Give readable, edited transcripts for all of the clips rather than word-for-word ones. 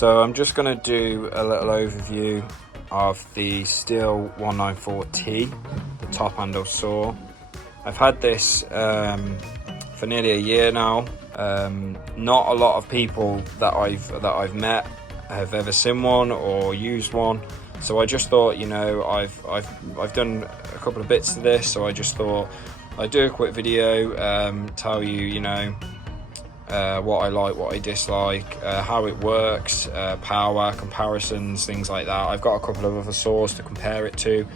So I'm just going to do a little overview of the stihl 194t, the top handle saw. I've had this for nearly a year now. Not a lot of people that I've met have ever seen one or used one, so I just thought, you know, I've done a couple of bits to this, so I just thought I'd do a quick video, tell you, you know, what I like, what I dislike, how it works, power, comparisons, things like that. I've got a couple of other saws to compare it to,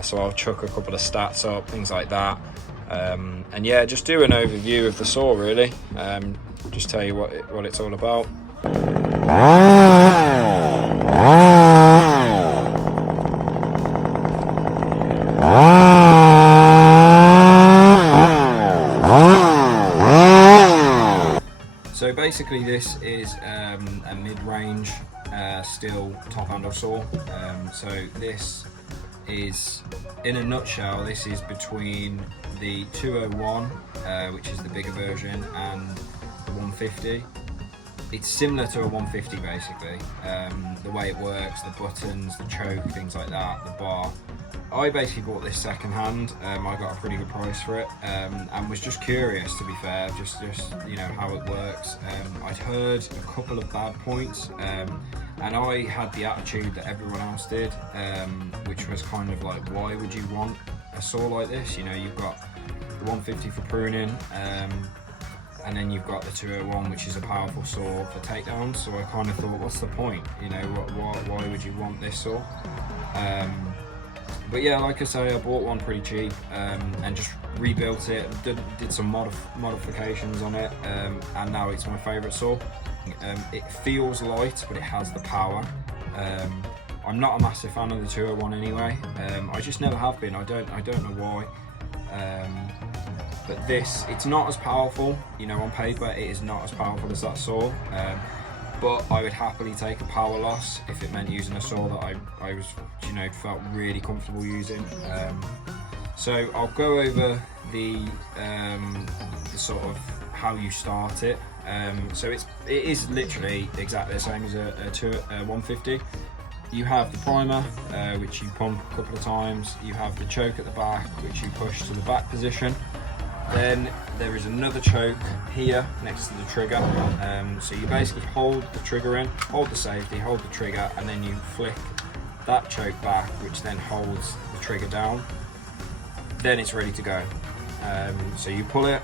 so I'll chuck a couple of stats up, things like that. And yeah, just do an overview of the saw really, just tell you what it's all about. So basically this is a mid-range stihl top handle saw. So this is, in a nutshell, this is between the 201, which is the bigger version, and the 150. It's similar to a 150 basically, the way it works, the buttons, the choke, things like that, the bar. I basically bought this second hand. I got a pretty good price for it, and was just curious, to be fair, just you know, how it works. I'd heard a couple of bad points, and I had the attitude that everyone else did, which was kind of like, why would you want a saw like this? You know, you've got the 150 for pruning, and then you've got the 201, which is a powerful saw for takedowns. So I kind of thought, what's the point? You know, why would you want this saw? But yeah, like I say, I bought one pretty cheap, and just rebuilt it, did some modifications on it, and now it's my favourite saw. It feels light, but it has the power. I'm not a massive fan of the 201 anyway. I just never have been. I don't know why. But this, it's not as powerful. You know, on paper, it is not as powerful as that saw. But I would happily take a power loss if it meant using a saw that I was, you know, felt really comfortable using. So I'll go over the sort of how you start it. So it is literally exactly the same as a 150. You have the primer, which you pump a couple of times. You have the choke at the back, which you push to the back position. Then there is another choke here next to the trigger. So you basically hold the trigger in, hold the safety, hold the trigger, and then you flick that choke back, which then holds the trigger down. Then it's ready to go. So you pull it,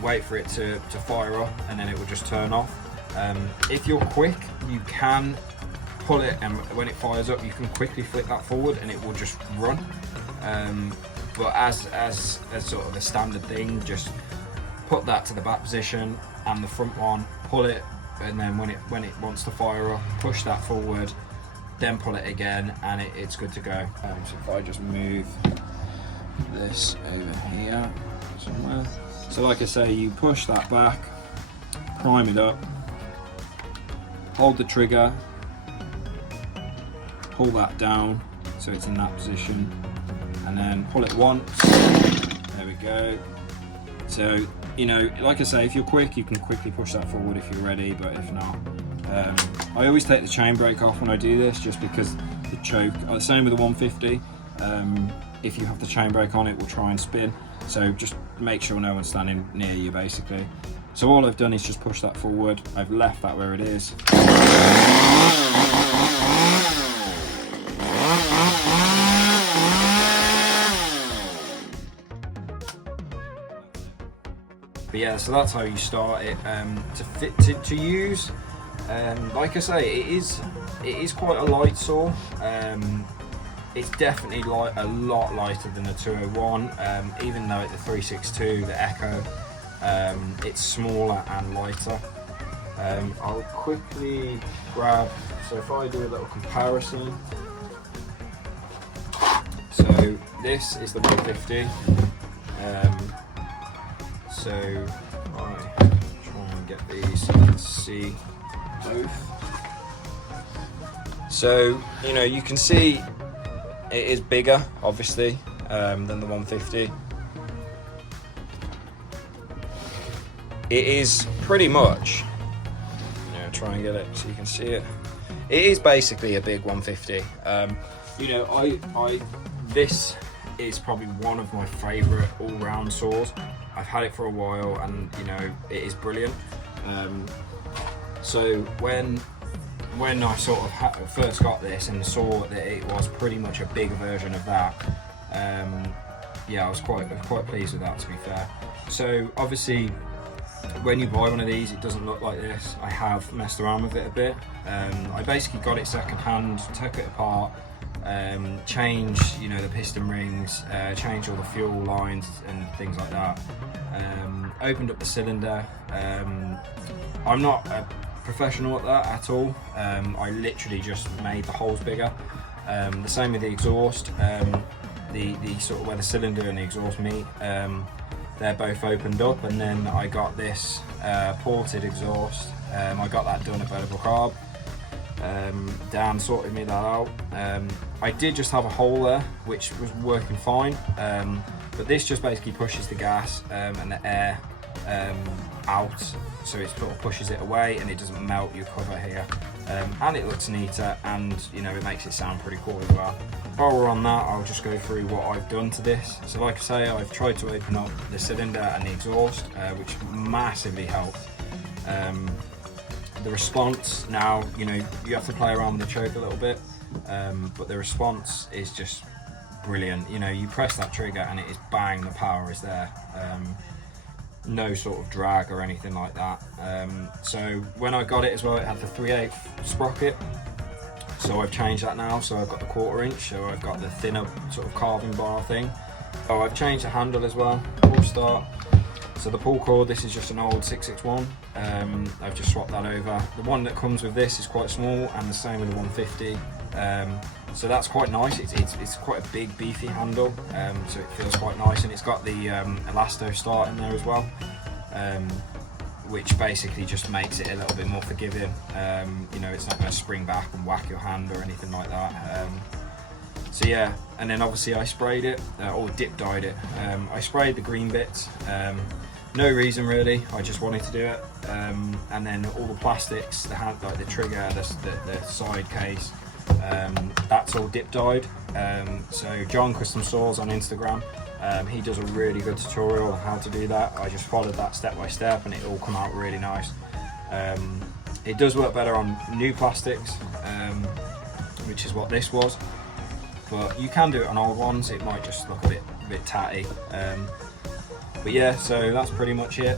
wait for it to fire up, and then it will just turn off. If you're quick, you can pull it, and when it fires up, you can quickly flick that forward and it will just run. But as sort of a standard thing, just put that to the back position, and the front one, pull it, and then when it wants to fire up, push that forward, then pull it again, and it's good to go. So if I just move this over here somewhere. So like I say, you push that back, prime it up, hold the trigger, pull that down so it's in that position, and then pull it once. There we go. So, you know, like I say, if you're quick, you can quickly push that forward if you're ready, but if not, I always take the chain brake off when I do this, just because the choke, the same with the 150, if you have the chain brake on, it will try and spin. So just make sure no one's standing near you, basically. So all I've done is just push that forward. I've left that where it is. But yeah, so that's how you start it. To use, like I say, it is quite a light saw. It's definitely a lot lighter than the 201. Even though it's the 362, the Echo, it's smaller and lighter. I'll quickly grab. So if I do a little comparison, so this is the 150. So I try and get these so you can see both. So, you know, you can see it is bigger, obviously, than the 150. It is pretty much, you know, try and get it so you can see it. it is basically a big 150. You know, this is probably one of my favourite all-round saws. I've had it for a while, and you know, it is brilliant. So when I sort of first got this and saw that it was pretty much a big version of that, yeah, I was quite pleased with that, to be fair. So obviously, when you buy one of these, it doesn't look like this. I have messed around with it a bit. I basically got it second hand, took it apart, changed, you know, the piston rings, changed all the fuel lines and things like that. Opened up the cylinder. I'm not a professional at that at all. I literally just made the holes bigger. The same with the exhaust. The sort of where the cylinder and the exhaust meet, they're both opened up, and then I got this ported exhaust. I got that done at Vertical Carb. Dan sorted me that out. I did just have a hole there, which was working fine, but this just basically pushes the gas and the air out, so it sort of pushes it away and it doesn't melt your cover here, and it looks neater, and you know, it makes it sound pretty cool as well. While we're on that, I'll just go through what I've done to this. So like I say, I've tried to open up the cylinder and the exhaust, which massively helped. The response now, you know, you have to play around with the choke a little bit, but the response is just brilliant. You know, you press that trigger and it is bang, the power is there. No sort of drag or anything like that. So when I got it as well, it had the 3/8 sprocket. So I've changed that now, so I've got the 1/4 inch, so I've got the thinner sort of carving bar thing. Oh, I've changed the handle as well, pull start. So the pull cord, this is just an old 661. I've just swapped that over. The one that comes with this is quite small, and the same with the 150. So that's quite nice. It's quite a big, beefy handle, so it feels quite nice, and it's got the elasto start in there as well, which basically just makes it a little bit more forgiving. You know, it's not going to spring back and whack your hand or anything like that. So yeah, and then obviously I sprayed it, or dip dyed it. I sprayed the green bits, no reason really, I just wanted to do it. And then all the plastics, the hand, like the trigger, the side case, that's all dip dyed. So John Custom Saws on Instagram, he does a really good tutorial on how to do that. I just followed that step by step, and it all come out really nice. It does work better on new plastics, which is what this was, but you can do it on old ones. It might just look a bit tatty, but yeah, so that's pretty much it.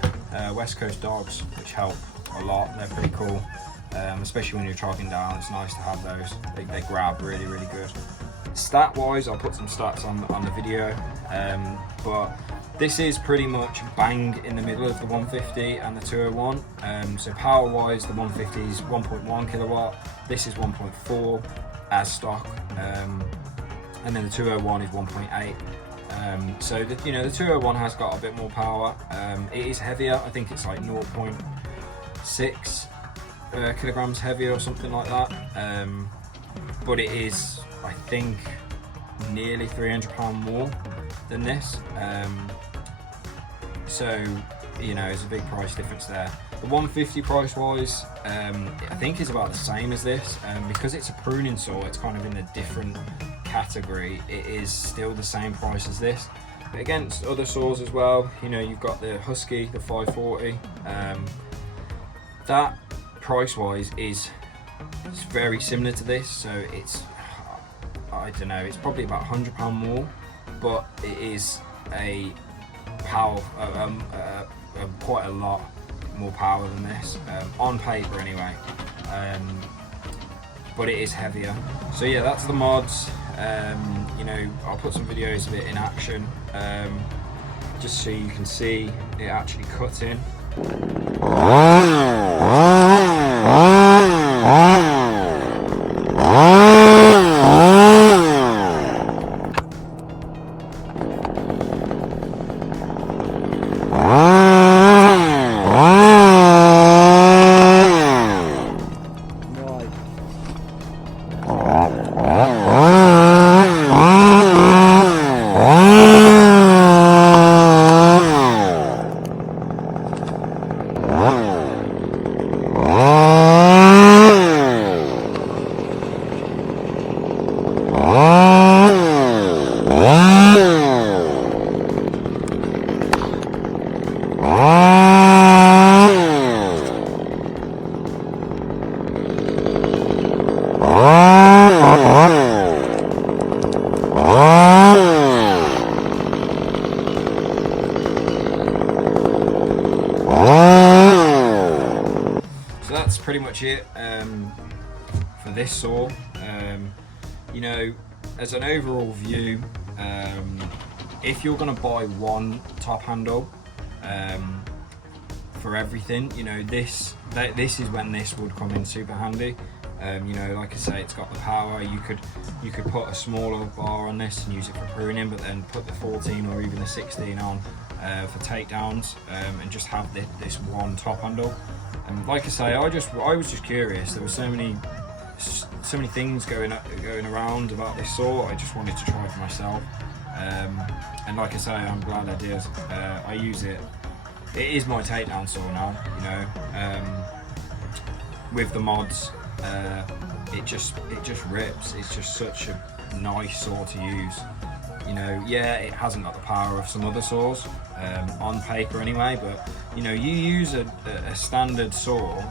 West Coast dogs, which help a lot, they're pretty cool, especially when you're trogging down. It's nice to have those. They grab really good. Stat wise, I'll put some stats on the video, but this is pretty much bang in the middle of the 150 and the 201. So power wise, the 150 is 1.1 kilowatt, this is 1.4 as stock, and then the 201 is 1.8. So you know, the 201 has got a bit more power. It is heavier. I think it's like 0.6 kilograms heavier or something like that, but it is, I think, nearly £300 more than this. So you know, there's a big price difference there. The 150 price wise, I think is about the same as this, because it's a pruning saw. It's kind of in a different category. It is still the same price as this, but against other saws as well, you know, you've got the Husky, the 540. That price wise is very similar to this, so it's, I don't know, it's probably about £100 more, but it is a power, quite a lot more power than this, on paper anyway, but it is heavier. So yeah, that's the mods. You know, I'll put some videos of it in action, just so you can see it actually cutting. that's pretty much it for this saw. You know, as an overall view, if you're going to buy one top handle for everything, you know, this is when this would come in super handy. You know, like I say, it's got the power. You could put a smaller bar on this and use it for pruning, but then put the 14 or even the 16 on for takedowns, and just have this one top handle. And like I say, I was just curious. There were so many things going around about this saw. I just wanted to try for myself, and like I say, I'm glad I did. I use it. It is my takedown saw now. You know, with the mods, it just rips. It's just such a nice saw to use. You know, yeah, it hasn't got the power of some other saws, on paper anyway, but you know, you use a standard saw,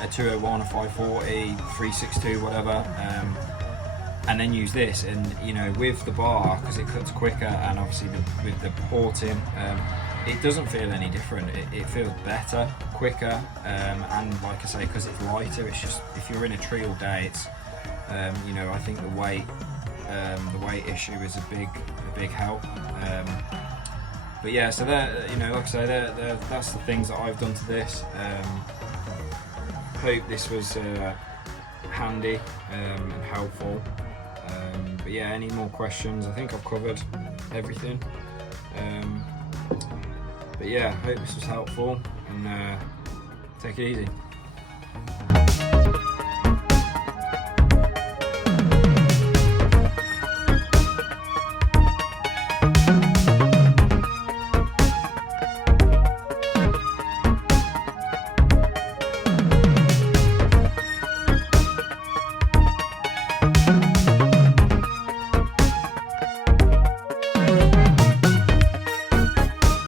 a 201, a 540, 362, whatever, and then use this, and you know, with the bar, because it cuts quicker, and obviously with the porting, it doesn't feel any different. It feels better, quicker, and like I say, because it's lighter, it's just, if you're in a tree all day, it's, you know, I think the weight issue is a big help. But yeah, so there, you know, like I say, that's the things that I've done to this. Hope this was handy and helpful. But yeah, any more questions? I think I've covered everything. But yeah, hope this was helpful, and take it easy.